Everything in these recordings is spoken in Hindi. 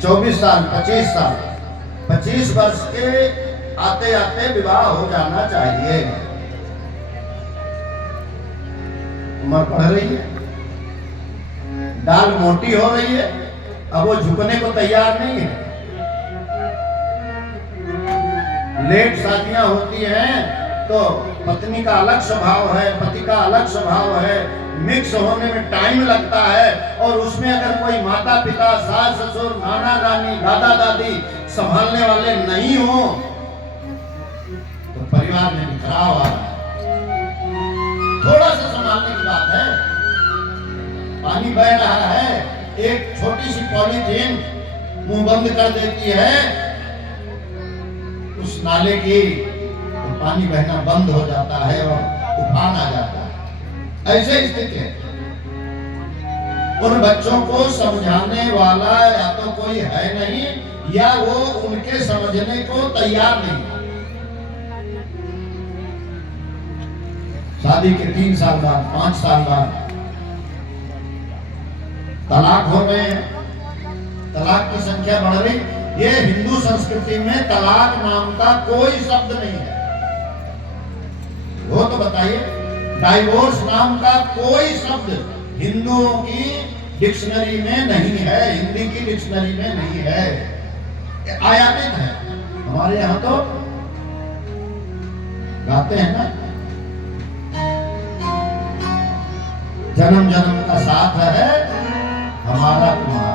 24 साल, 25 साल, 25 वर्ष के आते आते विवाह हो जाना चाहिए। उम्र बढ़ रही है, दाल मोटी हो रही है, अब वो झुकने को तैयार नहीं है। लेट शादियां होती हैं तो पत्नी का अलग स्वभाव है, पति का अलग स्वभाव है, मिक्स होने में टाइम लगता है। और उसमें अगर कोई माता पिता, सास ससुर, नाना नानी, दादा दादी संभालने वाले नहीं हो तो परिवार में बिखराव आ रहा है। थोड़ा सा संभालने की बात है। पानी बह रहा है, एक छोटी सी पॉलीथीन मुंह बंद कर देती है उस नाले की, तो पानी बहना बंद हो जाता है और उफान आ जाता है। ऐसे स्थिति है। उन बच्चों को समझाने वाला या तो कोई है नहीं, या वो उनके समझने को तैयार नहीं। शादी के 3 साल बाद, 5 साल बाद तलाक हो रहे हैं, तलाक की संख्या बढ़ रही। ये हिंदू संस्कृति में तलाक नाम का कोई शब्द नहीं है। वो तो बताइए, डाइवोर्स नाम का कोई शब्द हिंदुओं की डिक्शनरी में नहीं है, हिंदी की डिक्शनरी में नहीं है, आयातित है। हमारे यहां तो गाते हैं ना, जन्म जन्म का साथ है हमारा तुम्हारा।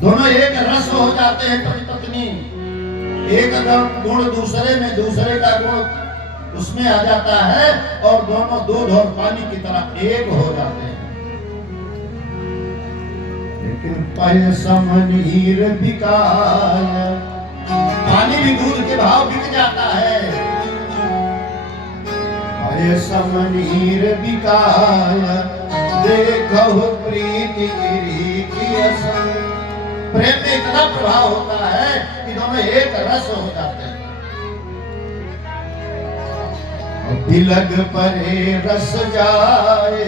दोनों एक रस हो जाते हैं पति पत्नी। एक अगर गुण दूसरे में, दूसरे का गुण उसमें आ जाता है और दोनों दूध और पानी की तरह एक हो जाते हैं। लेकिन पैसम नीर बिकाय, पानी भी दूध के भाव बिक जाता है। पैसम नीर बिकाय देखो प्रीति की असर। प्रेम में इतना प्रभाव होता है कि दोनों एक रस हो जाते हैं। तिलक परे रस जाए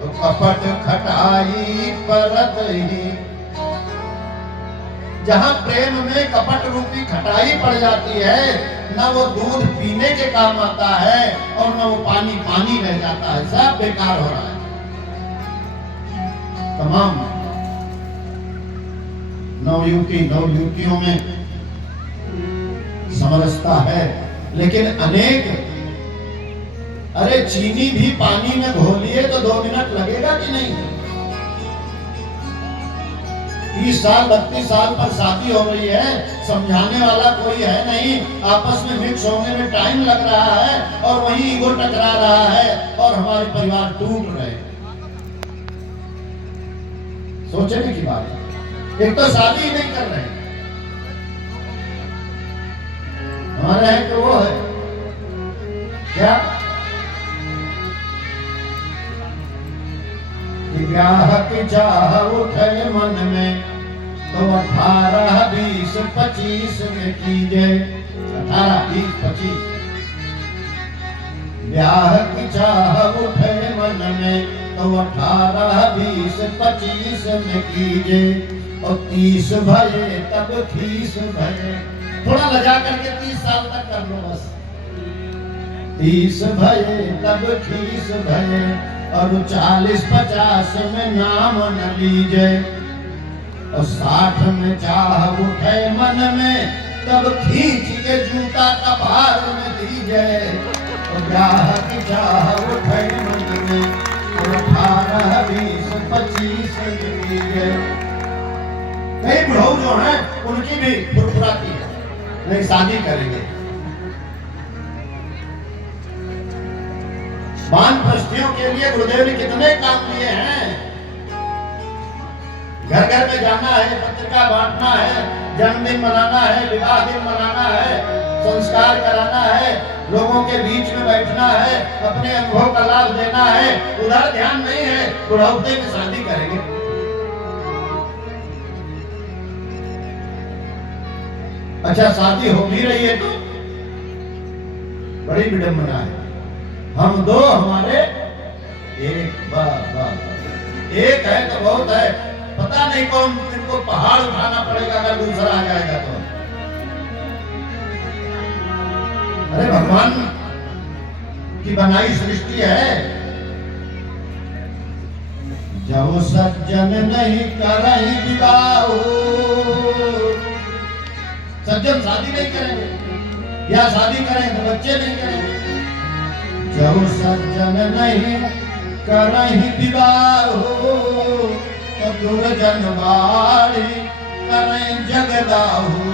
तो कपट खटाई परत ही। जहां प्रेम में कपट रूपी खटाई पड़ जाती है, ना वो दूध पीने के काम आता है और ना वो पानी पानी रह जाता है, सब बेकार हो रहा है। तमाम नवयुवतियों में समरसता है, लेकिन अनेक, अरे चीनी भी पानी में घोलिए तो 2 मिनट लगेगा कि नहीं? 30 साल 32 साल पर शादी हो रही है, समझाने वाला कोई है नहीं, आपस में मिक्स होने में टाइम लग रहा है और वही ईगो टकरा रहा है और हमारे परिवार टूट रहे हैं। सोचने की बात है। एक तो शादी ही नहीं कर रहे, हमारे यहाँ तो वो है क्या कि ब्याह की चाह उठे मन में तो 18, 20, 25 में कीजिए। 18, 20, 25 ब्याह की चाह उठे मन में तो 18, 20, 25 में कीजिए। और 30 भये तब खीस भये। थोड़ा लजा करके 30 साल तक कर लो बस। 30 भये तब खीस भये और 40, 50 में नाम न लीजिए। और 60 में चाह उठे मन में तब खींच के जूता कपार में दीजिए। और ब्याह की चाह उठे मन में तो 18, 20, 25 में लीजिए। कई बुढ़ऊ जो हैं उनकी भी फुरफुराती है, नहीं शादी करेंगे। वानप्रस्थियों के लिए गुरुदेव ने कितने काम किए हैं। घर घर में जाना है, पत्रिका बांटना है, जन्मदिन मनाना है, विवाह दिन मनाना है, संस्कार कराना है, लोगों के बीच में बैठना है, अपने अनुभव का लाभ देना है। उधर ध्यान नहीं है, बुढ़ापे में शादी करेंगे। अच्छा शादी हो भी रही है तो बड़ी विडंबना है। हम दो हमारे एक, एक है तो बहुत है। पता नहीं कौन इनको पहाड़ उठाना पड़ेगा अगर दूसरा आ जाएगा तो। अरे भगवान की बनाई सृष्टि है। जब सज्जन नहीं करही विवाह, सज्जन शादी नहीं करेंगे या शादी करें तो बच्चे नहीं करेंगे। जब सज्जन नहीं करही विवाह, तो दुर्जन बाड़ी करें जगदाहू।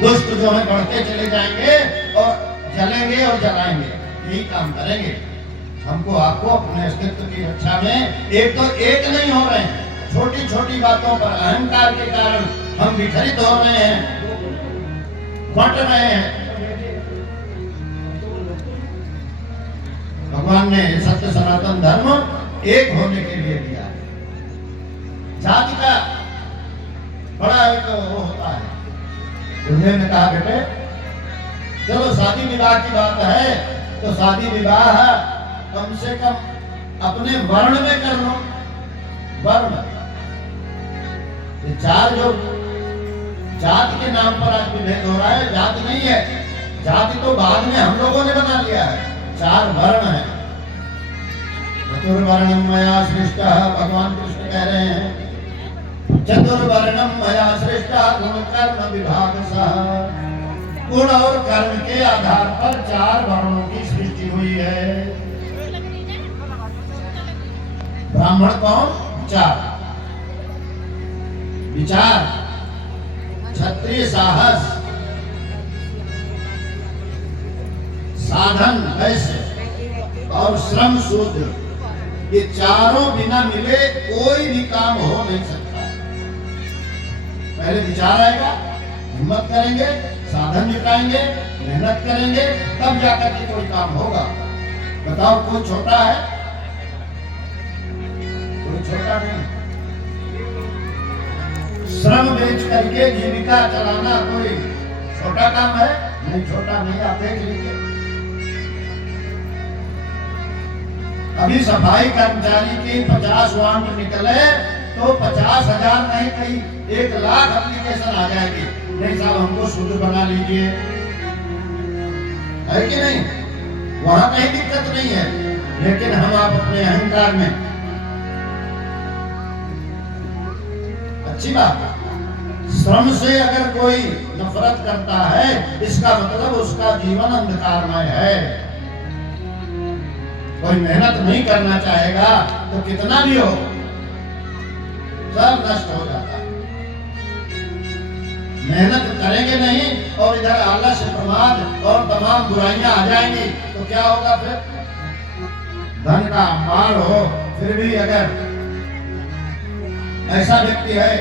दुष्ट जो है बढ़ते चले जाएंगे और जलेंगे और जलाएंगे, यही काम करेंगे। हमको आपको अपने अस्तित्व की रक्षा में एक नहीं हो रहे हैं। छोटी छोटी बातों पर अहंकार के कारण हम विचलित हो रहे हैं, बंट रहे हैं। भगवान ने सत्य सनातन धर्म एक होने के लिए दिया है। जाति का बड़ा एक वो होता है। दुनिया ने कहा बेटे चलो शादी विवाह की बात है तो शादी विवाह कम से कम अपने वर्ण में कर लो। वर्ण चार जो जाति के नाम पर आज विभेद हो रहा है, जाति नहीं है। जाति तो बाद में हम लोगों ने बना लिया है। चार वर्ण है। चतुर्वर्णम मया सृष्टः, भगवान कृष्ण कह रहे हैं चतुर्वर्णम मया सृष्टः गुण कर्म विभागशः। गुण और कर्म के आधार पर चार वर्णों की सृष्टि हुई है। ब्राह्मण कौन? चार विचार, क्षत्रिय साहस, साधन वैश्य और श्रम शूद्र। ये चारों बिना मिले कोई भी काम हो नहीं सकता। पहले विचार आएगा, हिम्मत करेंगे, साधन जुटाएंगे, मेहनत करेंगे, तब जाकर के कोई काम होगा। बताओ कोई छोटा है? कोई छोटा नहीं। श्रम बेच करके जीविका चलाना कोई छोटा काम है? नहीं, छोटा नहीं। आप देख लीजिए, अभी सफाई कर्मचारी की 50 वांट निकले तो 50,000 नहीं, कहीं 1 लाख एप्लीकेशन आ जाएगी। नहीं साहब हमको शुद्ध बना लीजिए, है कि नहीं? वहां कहीं दिक्कत नहीं है। लेकिन हम आप अपने अहंकार में, अच्छी बात, श्रम से अगर कोई नफरत करता है इसका मतलब उसका जीवन अंधकारमय है। कोई मेहनत नहीं करना चाहेगा तो कितना भी हो सब नष्ट हो जाता है। मेहनत करेंगे नहीं और इधर आलस, प्रमाद और तमाम बुराइयां आ जाएंगी तो क्या होगा? फिर धन का अंबार हो, फिर भी अगर ऐसा व्यक्ति है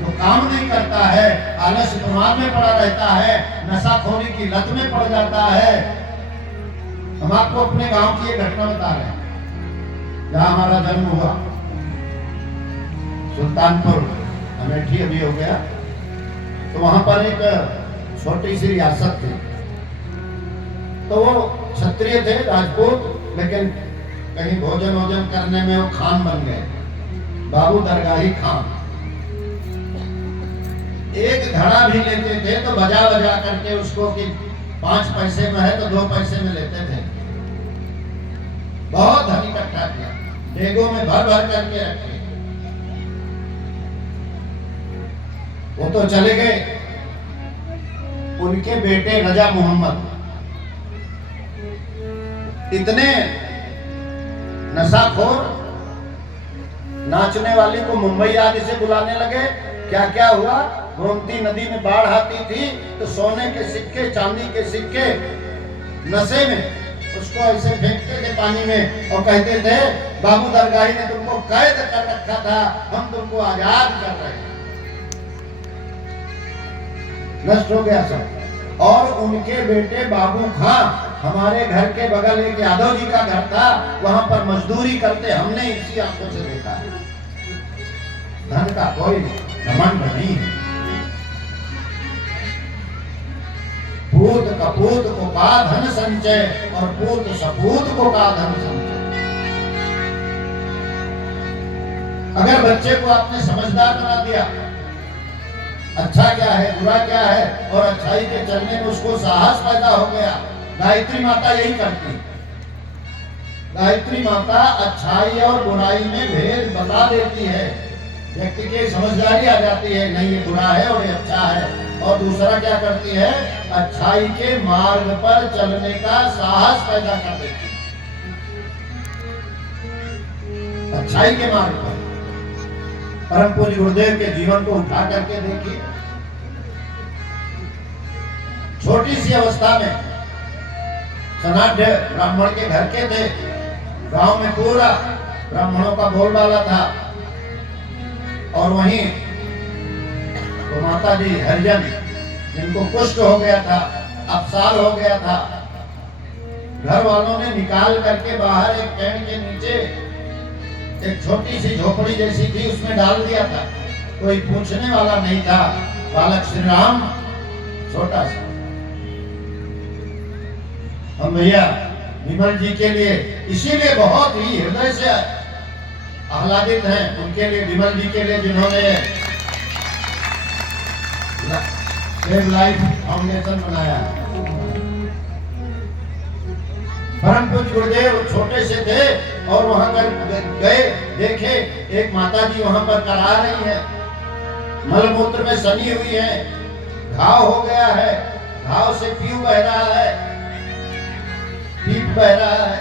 जो काम नहीं करता है, आलस प्रमाद में पड़ा रहता है, नशाखोरी की लत में पड़ जाता है। हम आपको अपने गांव की एक घटना बता रहे हैं। जहां हमारा जन्म हुआ सुल्तानपुर अमेठी अभी हो गया, तो वहां पर एक छोटी सी रियासत थी। तो वो क्षत्रिय थे, राजपूत, लेकिन कहीं भोजन वोजन करने में वो खान बन गए, बाबू दरगाही खान। एक घड़ा भी लेते थे तो बजा बजा करके उसको कि 5 पैसे में है तो 2 पैसे में लेते थे। बहुत धन इकट्ठा किया, बेगों में भर भर करके रखे। वो तो चले गए। उनके बेटे रजा मोहम्मद इतने नशाखोर, नाचने वाली को मुंबई आदि से बुलाने लगे। क्या क्या हुआ? गोमती नदी में बाढ़ आती थी तो सोने के सिक्के, चांदी के सिक्के नशे में उसको ऐसे फेंकते थे पानी में और कहते थे बाबू दरगाही ने तुमको कैद कर रखा था, हम तुमको आजाद कर रहे हैं। नष्ट हो गया सब। और उनके बेटे बाबू खां, हमारे घर के बगल एक यादव जी का घर था, वहां पर मजदूरी करते हमने इसी आंखों से देखा। धन का कोई घमंड नहीं है। पूत कपूत को का धन संचय और पूत सपूत को का धन संचय। अगर बच्चे को आपने समझदार बना दिया, अच्छा क्या है बुरा क्या है और अच्छाई के चलने में उसको साहस पैदा हो गया। गायत्री माता यही करती। गायत्री माता अच्छाई और बुराई में भेद बता देती है। व्यक्ति की समझदारी आ जाती है, नहीं ये बुरा है और ये अच्छा है। और दूसरा क्या करती है, अच्छाई के मार्ग पर चलने का साहस पैदा कर देती है। अच्छाई के मार्ग पर परम पूज्य गुरुदेव के जीवन को उठा करके देखिए। छोटी सी अवस्था में सनाढ़ ब्राह्मण के घर के थे। गांव में पूरा ब्राह्मणों का बोलबाला था। और वहीं तो माता जी हरिजन, जिनको कुष्ठ हो गया था, अपसाल हो गया था, घर वालों ने निकाल करके बाहर एक पेड़ के नीचे एक छोटी सी झोपड़ी जैसी थी, उसमें डाल दिया था। कोई पूछने वाला नहीं था। बालक श्री राम छोटा सा। हम भैया विमल जी के लिए इसीलिए बहुत ही हृदय से आह्लादित हैं, उनके लिए, विमल जी के लिए जिन्होंने सेव लाइफ फाउंडेशन बनाया। परम पूज्य गुरुदेव छोटे से थे और वहां पर गए, देखे एक माता जी वहां पर करा रही है, मलमूत्र में सनी हुई है, घाव हो गया है, घाव से पीऊ बह रहा है, पीप बह रहा है।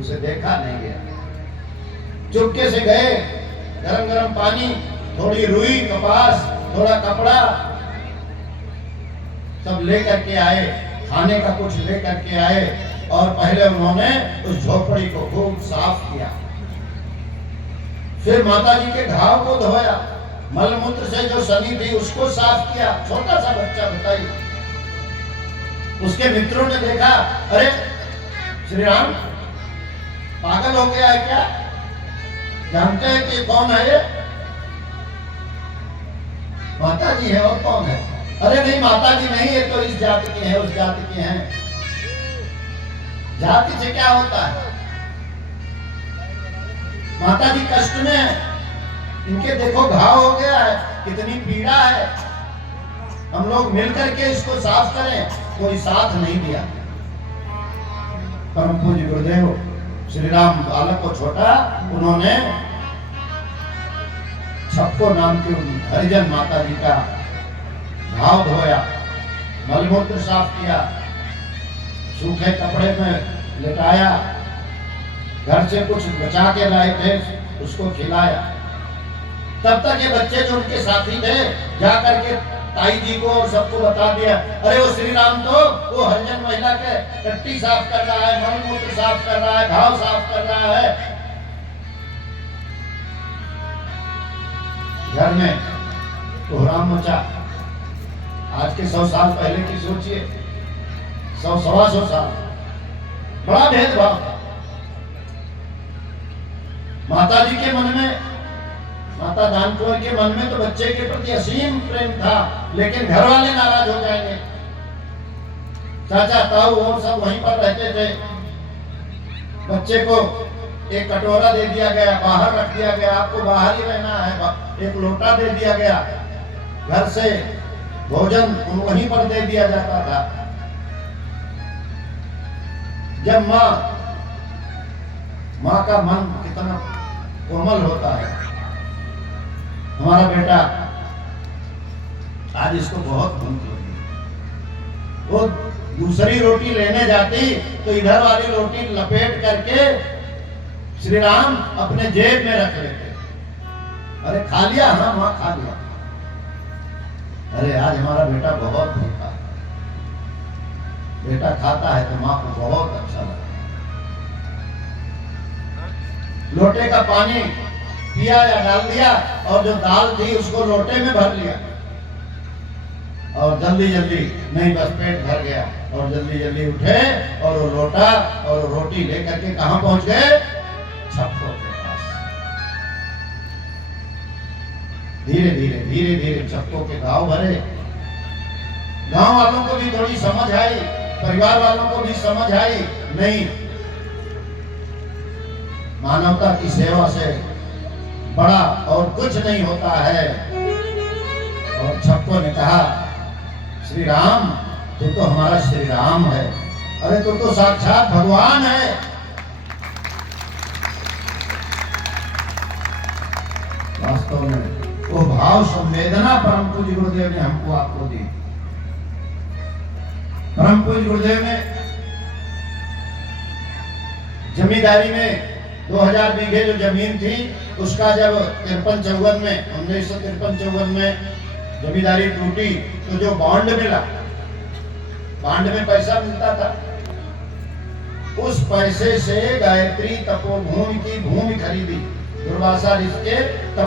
उसे देखा नहीं गया। चुपके से गए, गरम गरम पानी, थोड़ी रुई, कपास, थोड़ा कपड़ा सब लेकर के आए, खाने का कुछ लेकर के आए और पहले उन्होंने उस झोपड़ी को खूब साफ किया। फिर माता जी के घाव को धोया, मलमूत्र से जो सनी थी उसको साफ किया। छोटा सा बच्चा, बताइए। उसके मित्रों ने देखा, अरे श्री राम पागल हो गया है क्या? जानते हैं कि कौन है ये? माता जी है। और कौन है? अरे नहीं माता जी नहीं, ये तो इस जाति के हैं, उस जाति के हैं। जाति से क्या होता है? माता जी कष्ट में है, इनके देखो घाव हो गया है, कितनी पीड़ा है, हम लोग मिलकर के इसको साफ करें। कोई साथ नहीं दिया। परम पूज्य गुरुदेव श्री राम बालक को छोटा, उन्होंने छप्पो नाम की हरिजन माता जी का घाव धोया, मलमूत्र साफ किया, सूखे कपड़े में लिटाया, घर से कुछ बचा के लाए थे उसको खिलाया। तब तक ये बच्चे जो उनके साथी थे जा करके ताई जी को और सबको बता दिया, अरे वो श्री राम तो वो हरिजन महिला के टट्टी साफ कर रहा है, मलमूत्र साफ कर रहा है, घाव साफ कर रहा है। घर में कोहराम मचा। आज के 100 साल पहले की सोचिए, 100-125 साल, बड़ा भेदभाव था। माता जी के मन में, माता दानकुंवर के मन में तो बच्चे के प्रति असीम प्रेम था, लेकिन घर वाले नाराज हो जाएंगे। चाचा ताऊ और सब वहीं पर रहते थे। बच्चे को एक कटोरा दे दिया गया, बाहर रख दिया गया, आपको बाहर ही रहना है। एक लोटा दे दिया गया, घर से भोजन वहीं पर दे दिया जाता था। जब माँ का मन कितना कोमल होता है। हमारा बेटा आज इसको बहुत भूख लगी, वो दूसरी रोटी लेने जाती तो इधर वाली रोटी लपेट करके श्री राम अपने जेब में रख लेते। अरे खा लिया? हाँ माँ खा लिया। अरे आज हमारा बेटा बहुत भूखा है। बेटा खाता है तो माँ को बहुत अच्छा लगता है। लोटे का पानी पिया या डाल दिया और जो दाल थी उसको लोटे में भर लिया और जल्दी जल्दी, नहीं बस पेट भर गया और जल्दी जल्दी उठे और वो लोटा और रोटी लेकर के कहां पहुंच गए? छप्पो के पास। धीरे धीरे धीरे धीरे छप्पो के घाव भरे। गांव वालों को भी थोड़ी समझ आई, परिवार वालों को भी समझ आई, नहीं मानवता की सेवा से बड़ा और कुछ नहीं होता है। और छप्पो ने कहा, श्री राम तू तो हमारा श्री राम है, अरे तू तो साक्षात भगवान है। वास्तव में वो भाव संवेदना परम पूज्य गुरुदेव ने हमको आपको दी। परम पूज्य गुरुदेव ने जमींदारी में 2000 बीघे जो जमीन थी, उसका जब 53-54 में 1953-54 में जमींदारी टूटी, तो जो बॉन्ड मिला, बॉन्ड में पैसा मिलता था, उस पैसे से गायत्री तपोभूमि की भूमि खरीदी। दुर्वासा ऋषि के